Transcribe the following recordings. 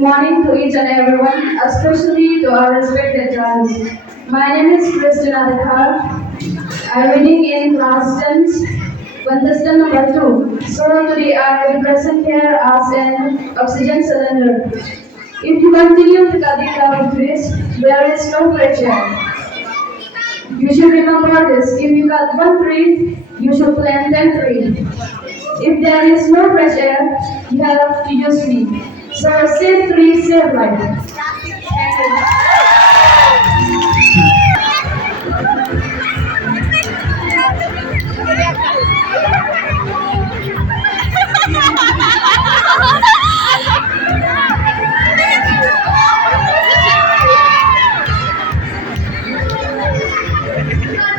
Good morning to each and everyone, especially to our respected judges. My name is Christina Adhar. I'm reading in class 10, contestant number 2. So today I will present here as an oxygen cylinder. If you continue to cut it out with this, there is no pressure. You should remember this. If you cut one tree, you should plant 10 trees. If there is no fresh air, you have to use me. So save tree, save life.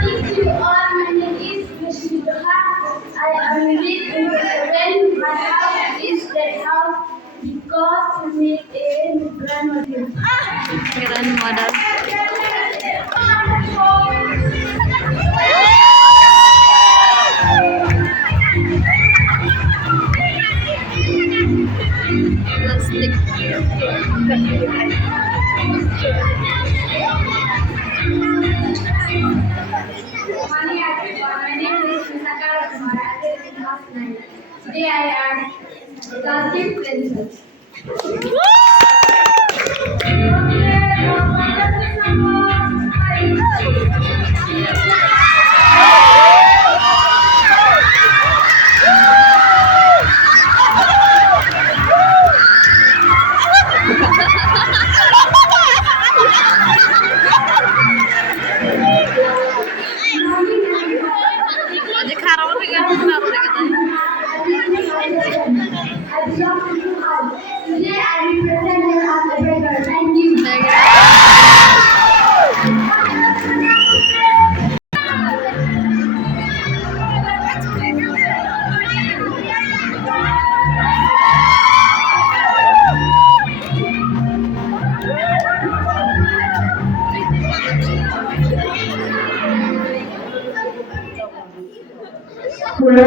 Thank you all, my name is Mishika. I am living in when my house is that house because to make a grandmother. Grandmother. Plastic. Morning everyone, my name is Misaka Kumar. I live in house 9. Today I am dancing princess. Aja karawan dengan karawan kita. I belong to you all. Today I represent you as a beggar. Thank you. Hello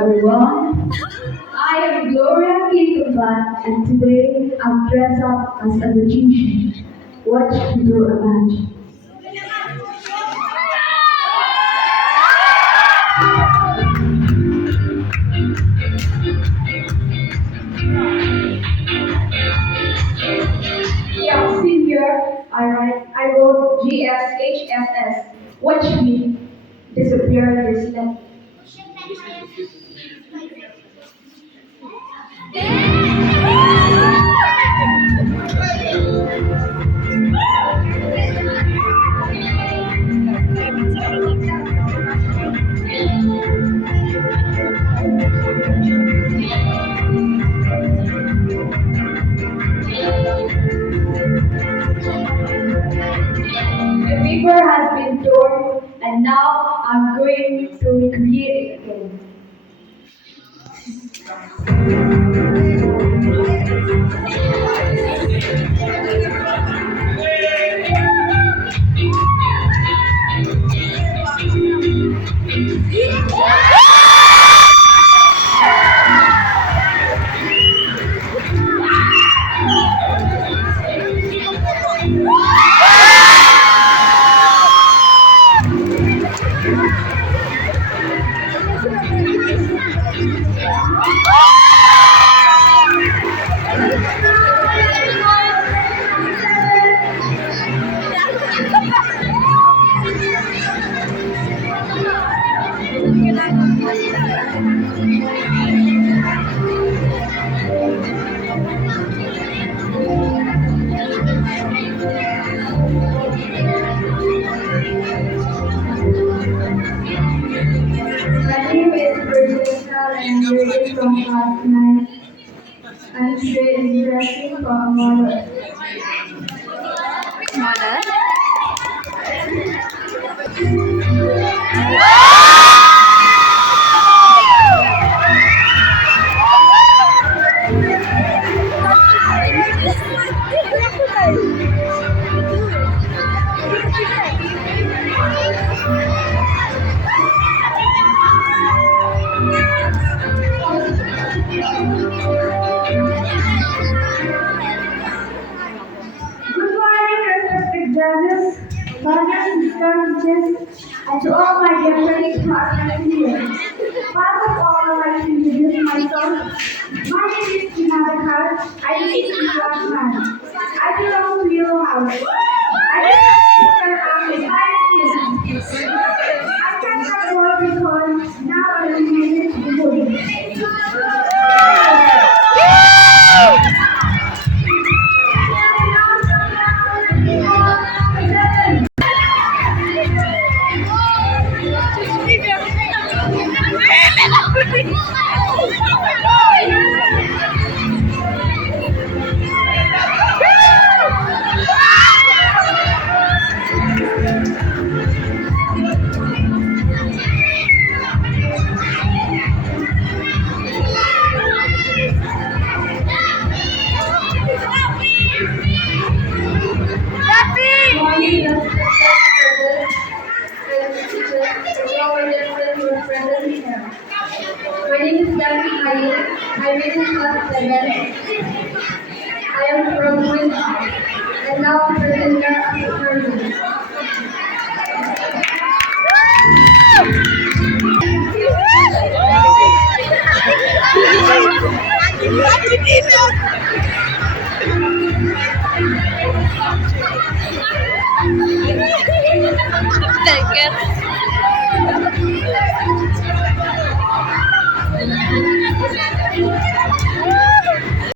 everyone. I am Gloria Kikuban and today I'm dressed up as a magician. Watch me do a magic. Yeah, see here, I wrote GSHSS. Watch me disappear this left. The paper has been torn and now I'm going to recreate it again. My name is Virginia and I'm reading from class 9. I'm today is dressing for a model. Mana? teachers, and to all my dear friends who are present here. First of all, I would like to introduce myself. My name is khynah. I live in class 9. I belong to your house. I am a five student. I can't work because now I am managed to do. Morning, respected brothers, teachers, and all my dear friends who are present here. My name is Kaei. I live in class 7. I am from khynah, and now I'm present here as a person.